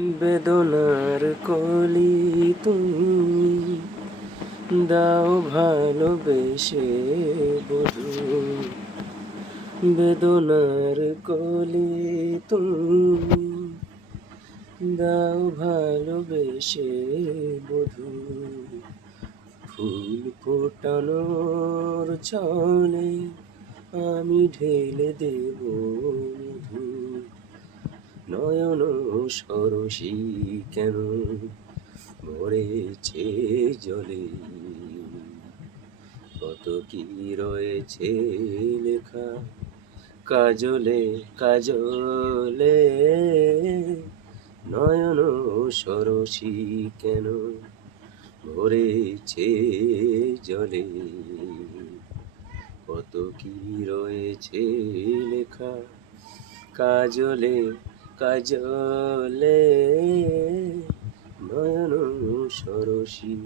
বেদনার কলি তুমি দাও ভালোবেসে বধু। বেদনার কলি তুমি দাও ভালোবেসে বধু। ফুল ফোটানোর ছলে আমি ঢেলে দেব মধু। নয়ন সরসী কেন ভরেছে জলে, কত কি রয়েছে লেখা কাজলে কাজলে। নয়ন সরসী কেন ভরেছে জলে, কত কি রয়েছে লেখা কাজলে কাজলে। নয়ন সরসী।